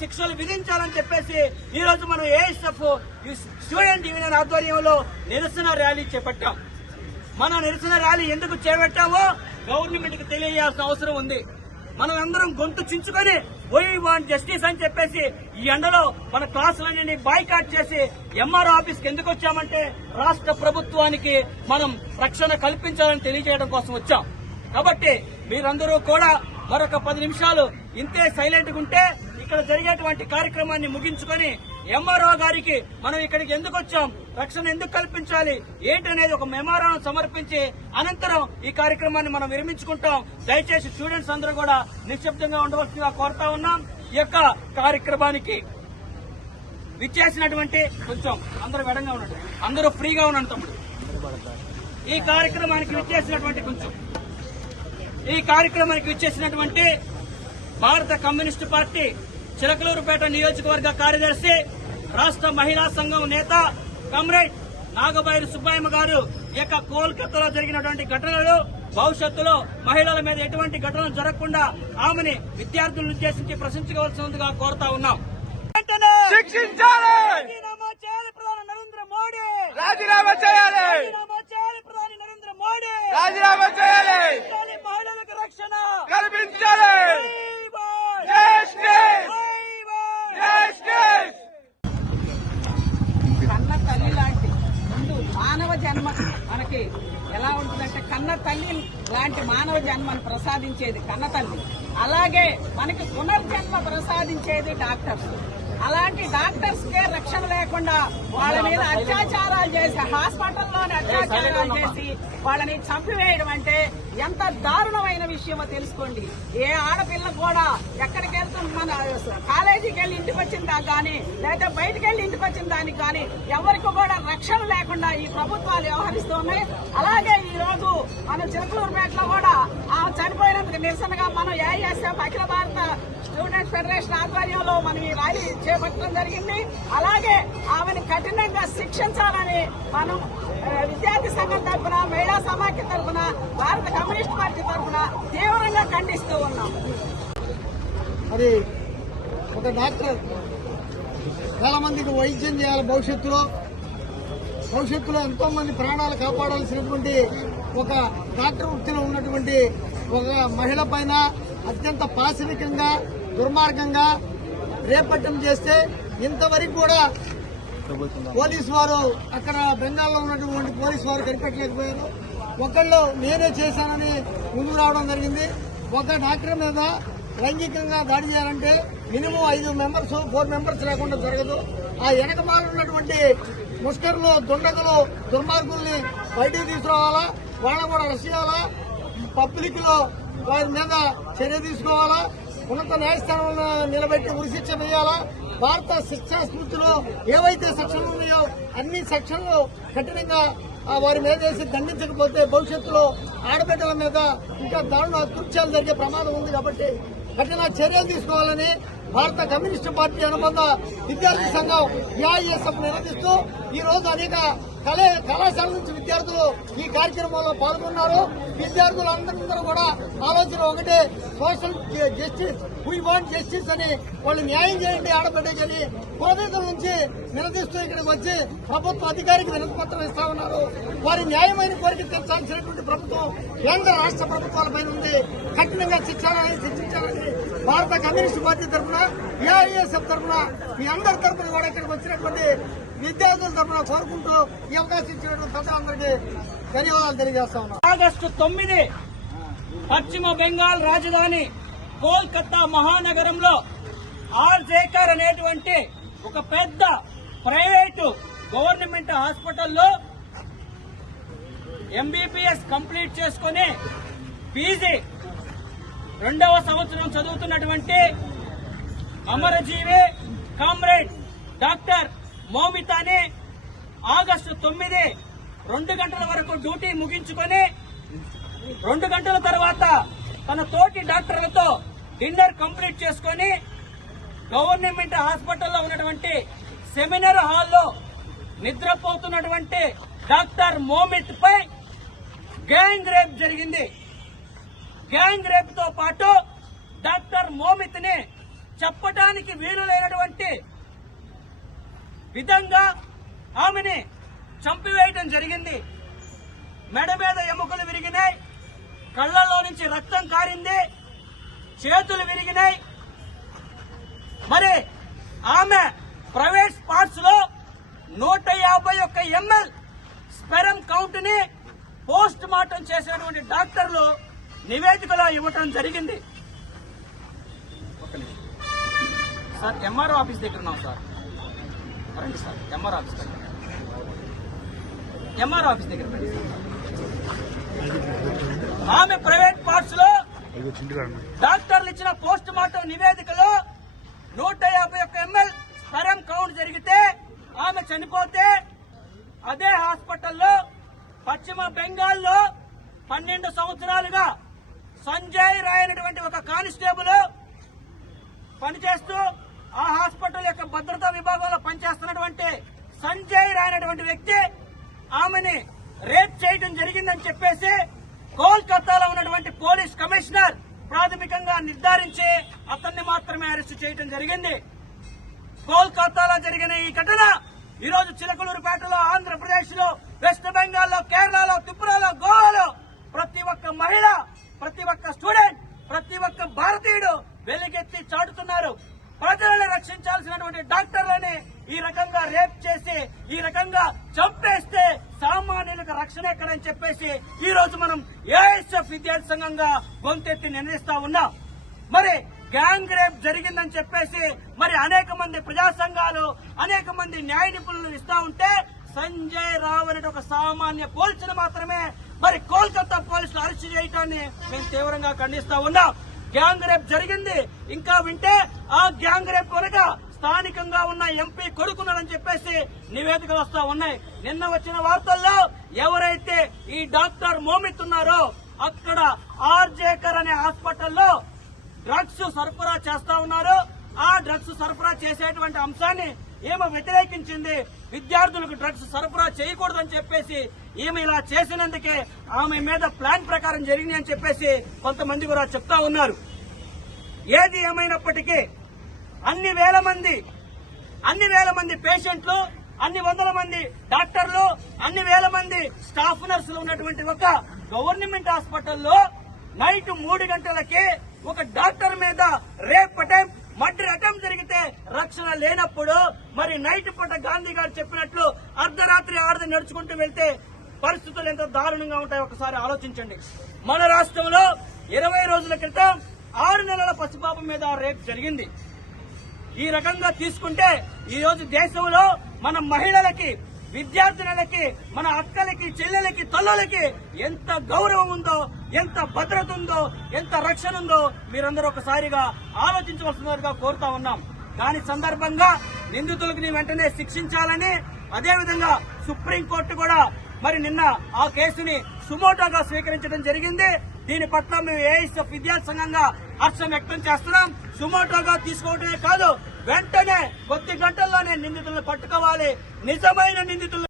శిక్షలు విధించాలని చెప్పేసి ఈ రోజు మనం ఏఎస్ఎఫ్ స్టూడెంట్ యూనియన్ ఆధ్వర్యంలో నిరసన ర్యాలీ చేపట్టాం. మన నిరసన ర్యాలీ ఎందుకు చేపట్టామో గవర్నమెంట్ కి తెలియజేయాల్సిన అవసరం ఉంది. మనం అందరం గొంతు చించుకొని వీ వాంట్ జస్టిస్ అని చెప్పేసి ఈ ఎండలో మన క్లాసులన్నీ బాయ్కాట్ చేసి ఎంఆర్ఓ ఆఫీస్ కి ఎందుకు వచ్చామంటే రాష్ట్ర ప్రభుత్వానికి మనం రక్షణ కల్పించాలని తెలియజేయడం కోసం వచ్చాం. కాబట్టి మీరందరూ కూడా మరొక 10 నిమిషాలు ఇంతే సైలెంట్ గా ఉంటే ఇక్కడ జరిగేటువంటి కార్యక్రమాన్ని ముగించుకొని ఎంఆర్ఓ గారికి మనం ఇక్కడికి ఎందుకు వచ్చాం, రక్షణ ఎందుకు కల్పించాలి ఏంటనేది ఒక మెమోరాండం సమర్పించి అనంతరం ఈ కార్యక్రమాన్ని మనం విరమించుకుంటాం. దయచేసి స్టూడెంట్స్ అందరూ కూడా నిశ్శబ్దంగా ఉండవలసిందిగా కోరుతా ఉన్నాం. ఈ యొక్క కార్యక్రమానికి విచ్చేసినటువంటి కొంచెం అందరూ వెడంగా ఉండండి, అందరూ ఫ్రీగా ఉండండి తమ్ముడు. ఈ కార్యక్రమానికి విచ్చేసినటువంటి భారత కమ్యూనిస్టు పార్టీ చిలకలూరుపేట నియోజకవర్గ కార్యదర్శి, రాష్ట్ర మహిళా సంఘం నేత కమ్రేడ్ నాగబైరు సుబ్బయ్య గారు ఈ యొక్క కోల్కతాలో జరిగినటువంటి ఘటనలు భవిష్యత్తులో మహిళల మీద ఎటువంటి ఘటనలు జరగకుండా ఆమెని విద్యార్థులను ఉద్దేశించి ప్రశంసించవలసిందిగా కోరుతా ఉన్నాం. రాజీనామా చేయాలి ప్రధాని నరేంద్ర మోడీ, రాజీనామా చేయాలి ప్రధాని నరేంద్ర మోడీ, రాజీనామా చేయాలి మహిళలకు రక్షణ కల్పించాలి. కన్న తల్లి లాంటి ముందు మానవ జన్మ మనకి ఎలా ఉంటుందంటే కన్న తల్లి లాంటి మానవ జన్మను ప్రసాదించేది కన్న తల్లి, అలాగే మనకి పునర్జన్మ ప్రసాదించేది డాక్టర్స్. అలాంటి డాక్టర్స్ కే రక్షణ లేకుండా వాళ్ళ మీద అత్యాచారాలు చేసి హాస్పిటల్లోనే అత్యాచారాలు చేసి వాళ్ళని చంపివేయడం అంటే ఎంత దారుణమైన విషయమో తెలుసుకోండి. ఏ ఆడపిల్ల కూడా ఎక్కడికి వెళ్తుంది, మన కాలేజీకి వెళ్లి ఇంటికి వచ్చిన దానికి కానీ లేదా బయటకు వెళ్లి ఇంటికి వచ్చిన దానికి కానీ ఎవరికి కూడా రక్షణ లేకుండా ఈ ప్రభుత్వాలు వ్యవహరిస్తూ ఉన్నాయి. అలాగే ఈ రోజు మన చిలకలూరుపేటలో కూడా ఆ చనిపోయినందుకు నిరసనగా మనం ఏఐఎస్ఎఫ్ అఖిల భారత స్టూడెంట్స్ ఫెడరేషన్ ఆధ్వర్యంలో మనం ఈ ర్యాలీ చేపట్టడం జరిగింది. అలాగే ఆమెను కఠినంగా శిక్షించాలని మనం విద్యార్థి సంఘం తరఫున, మహిళా సమాఖ్య తరఫున, భారత కమ్యూనిస్ట్ పార్టీ తరఫున తీవ్రంగా ఖండిస్తూ ఉన్నాం. మరి ఒక డాక్టర్ చాలా మందికి వైద్యం చేయాలి, భవిష్యత్తులో ఎంతో మంది ప్రాణాలు కాపాడాల్సినటువంటి ఒక డాక్టర్ వృత్తిలో ఉన్నటువంటి ఒక మహిళ పైన అత్యంత పాశవికంగా దుర్మార్గంగా రేపట్టం చేస్తే ఇంతవరకు కూడా పోలీసు వారు అక్కడ బెంగాల్లో ఉన్నటువంటి పోలీసు వారు కనిపెట్టలేకపోయారు. ఒకళ్ళు నేనే చేశానని ముందుకు రావడం జరిగింది. ఒక డాక్టర్ మీద లైంగికంగా దాడి చేయాలంటే మినిమం 5 మెంబర్స్ 4 మెంబర్స్ లేకుండా జరగదు. ఆ వెనకమాల ఉన్నటువంటి ముష్కరులు, దుండగులు, దుర్మార్గుల్ని బయటికి తీసుకురావాలా, వాళ్ళని కూడా అరెస్ట్ చేయాలా, పబ్లిక్ లో వారి మీద చర్య తీసుకోవాలా, ఉన్నత న్యాయస్థానంలో నిలబెట్టి ఉరిశిక్ష వేయాలా. భారత శిక్షా స్మృతిలో ఏవైతే సెక్షన్లు ఉన్నాయో అన్ని సెక్షన్లు కఠినంగా వారి మీద వేసి దండించకపోతే భవిష్యత్తులో ఆడబిడ్డల మీద ఇంకా దారుణ కృత్యాలు జరిగే ప్రమాదం ఉంది. కాబట్టి కఠిన చర్యలు తీసుకోవాలని భారత కమ్యూనిస్టు పార్టీ అనుబంధ విద్యార్థి సంఘం ఏఐఎస్ఎఫ్ నిలదీస్తూ ఈ రోజు అనేక కళాశాల నుంచి విద్యార్థులు ఈ కార్యక్రమంలో పాల్గొన్నారు. విద్యార్థులందరూ కూడా ఆలోచన ఒకటే, social justice, we want justice అని, వాళ్ళు న్యాయం చేయండి ఆడబిడ్డని పురోగతుల నుంచి నిలదీస్తూ ఇక్కడికి వచ్చి ప్రభుత్వ అధికారికి వినతి పత్రం ఇస్తా ఉన్నారు. వారి న్యాయమైన కోరిక తీర్చాల్సినటువంటి ప్రభుత్వం కేంద్ర రాష్ట్ర ప్రభుత్వాలపైన ఉంది. కఠినంగా శిక్షించాలని భారత కమ్యూనిస్టు పార్టీ తరఫున, ఏఐఎస్ఎఫ్ తరఫున, మీ అందరి తరఫున కూడా ఇక్కడికి వచ్చినటువంటి విద్యార్థుల తరఫున కోరుకుంటూ ఈ అవకాశం ఇచ్చినటువంటి ప్రజలందరికీ ధన్యవాదాలు తెలియజేస్తా ఉన్నాం. ఆగస్టు 9 పశ్చిమ బెంగాల్ రాజధాని కోల్కతా మహానగరంలో ఆర్జేకర్ అనేటువంటి ఒక పెద్ద ప్రైవేటు గవర్నమెంట్ హాస్పిటల్లో ఎంబీబీఎస్ కంప్లీట్ చేసుకుని పీజీ 2వ సంవత్సరం చదువుతున్నటువంటి అమరజీవి కామ్రేడ్ డాక్టర్ మౌమితాని ఆగస్టు 9 2 గంటల వరకు డ్యూటీ ముగించుకొని 2 గంటల తర్వాత తన తోటి డాక్టర్లతో డిన్నర్ కంప్లీట్ చేసుకుని గవర్నమెంట్ హాస్పిటల్లో ఉన్నటువంటి సెమినార్ హాల్లో నిద్రపోతున్నటువంటి డాక్టర్ మోమిత్ పై గ్యాంగ్ రేప్ జరిగింది. గ్యాంగ్ రేప్ తో పాటు డాక్టర్ మోమిత్ ని చెప్పటానికి వీలు లేనటువంటి విధంగా ఆమెని చంపివేయటం జరిగింది. మెడ మీద ఎముకలు విరిగినాయి, కళ్ళల్లో నుంచి రక్తం కారింది, చేతులు విరిగినాయి. మరి ఆమె ప్రైవేట్ స్పాట్స్ లో 151 ml స్పెరమ్ కౌంట్ ని పోస్ట్ మార్టం చేసినటువంటి డాక్టర్లు నివేదికలో ఇవ్వటం జరిగింది. సార్ ఎంఆర్ఓ ఆఫీస్ దగ్గర ఉన్నాం సార్, రండి సార్. ఎంఆర్ఓ ఆఫీస్ దగ్గర రండి సార్. ఆమె ప్రైవేట్ పార్ట్స్ లో డాక్టర్లు ఇచ్చిన పోస్ట్ మార్టం నివేదికలో 151 ml స్పెరమ్ కౌంట్ జరిగితే ఆమె చనిపోతే అదే హాస్పిటల్లో పశ్చిమ బెంగాల్లో 12 సంవత్సరాలుగా సంజయ్ రాయ్ అనేటువంటి ఒక కానిస్టేబుల్ పనిచేస్తూ ఆ హాస్పిటల్ యొక్క భద్రతా విభాగంలో పనిచేస్తున్నటువంటి సంజయ్ రాయ్ అనేటువంటి వ్యక్తి ఆమెని రేప్ చేయడం జరిగిందని చెప్పేసి కోల్కతాలో ఉన్నటువంటి పోలీస్ కమిషనర్ ప్రాథమికంగా నిర్ధారించి అతన్ని మాత్రమే అరెస్టు చేయడం జరిగింది. కోల్కతాలో జరిగిన ఈ ఘటన ఈరోజు చిలకలూరుపేటలో, ఆంధ్రప్రదేశ్ లో, వెస్ట్ బెంగాల్లో, కేరళలో, త్రిపురలో, గోవాలో ప్రతి ఒక్క మహిళ, ప్రతి ఒక్క స్టూడెంట్, ప్రతి ఒక్క భారతీయుడు వెలుగెత్తి చాటుతున్నారు. ప్రజలను రక్షించాల్సినటువంటి డాక్టర్లని ఈ రకంగా రేప్ చేసి ఈ రకంగా చంపేస్తే సామాన్యులకు రక్షణ ఎక్కడని చెప్పేసి ఈ రోజు మనం ఏఎస్ఎఫ్ విద్యార్థి సంఘంగా గొంతెత్తి నిర్ణయిస్తా ఉన్నాం. మరి గ్యాంగ్ రేప్ జరిగిందని చెప్పేసి మరి అనేక మంది ప్రజా సంఘాలు, అనేక మంది న్యాయ నిపుణులు ఇస్తా ఉంటే సంజయ్ రావు అనే ఒక సామాన్య పోలీసును మాత్రమే మరి కోల్కతా పోలీసులు అరెస్ట్ చేయడాన్ని మేము తీవ్రంగా ఖండిస్తా ఉన్నాం. గ్యాంగ్ రేప్ జరిగింది, ఇంకా వింటే ఆ గ్యాంగ్ రేప్ కొనక స్థానికంగా ఉన్న ఎంపీ కొడుకున్నారని చెప్పేసి నివేదికలు వస్తా ఉన్నాయి. నిన్న వచ్చిన వార్తల్లో ఎవరైతే ఈ డాక్టర్ మోమిత్ ఉన్నారో అక్కడ ఆర్జేకర్ అనే హాస్పిటల్లో డ్రగ్స్ సరఫరా చేస్తా ఉన్నారు. ఆ డ్రగ్స్ సరఫరా చేసేటువంటి అంశాన్ని ఈమె వ్యతిరేకించింది. విద్యార్థులకు డ్రగ్స్ సరఫరా చేయకూడదని చెప్పేసి ఈమె ఇలా చేసినందుకే ఆమె మీద ప్లాన్ ప్రకారం జరిగింది అని చెప్పేసి కొంతమంది కూడా చెప్తా ఉన్నారు. ఏది ఏమైనప్పటికీ అన్ని వేల మంది పేషెంట్లు, అన్ని వందల మంది డాక్టర్లు, అన్ని వేల మంది స్టాఫ్ నర్సులు ఉన్నటువంటి ఒక గవర్నమెంట్ హాస్పిటల్లో నైట్ 3 గంటలకి ఒక డాక్టర్ మీద రేప్ అటెంప్ట్, మర్డర్ అటెంప్ట్ జరిగితే రక్షణ లేనప్పుడు మరి నైట్ పూట గాంధీ గారు చెప్పినట్లు అర్ధరాత్రి ఆడది నడుచుకుంటూ వెళ్తే పరిస్థితులు ఎంత దారుణంగా ఉంటాయో ఒకసారి ఆలోచించండి. మన రాష్ట్రంలో 20 రోజుల క్రితం 6 నెలల పసిపాప మీద రేప్ జరిగింది. ఈ రకంగా తీసుకుంటే ఈ రోజు దేశంలో మన మహిళలకి, విద్యార్థినులకి, మన అక్కలకి, చెల్లెలకి, తల్లులకి ఎంత గౌరవం ఉందో, ఎంత భద్రత ఉందో, ఎంత రక్షణ ఉందో మీరందరూ ఒకసారిగా ఆలోచించవలసిందిగా కోరుతా ఉన్నాం. దాని సందర్భంగా నిందితులకు వెంటనే శిక్షించాలని, అదేవిధంగా సుప్రీంకోర్టు కూడా మరి నిన్న ఆ కేసుని సుమోటోగా స్వీకరించడం జరిగింది. దీని పట్ల మేము ఏఎస్ఎఫ్ విద్యార్థి సంఘంగా హర్షం వ్యక్తం చేస్తున్నాం. సుమోటోగా తీసుకోవడమే కాదు, వెంటనే కొద్ది గంటల్లోనే నిందితులను పట్టుకోవాలి. నిజమైన నిందితులు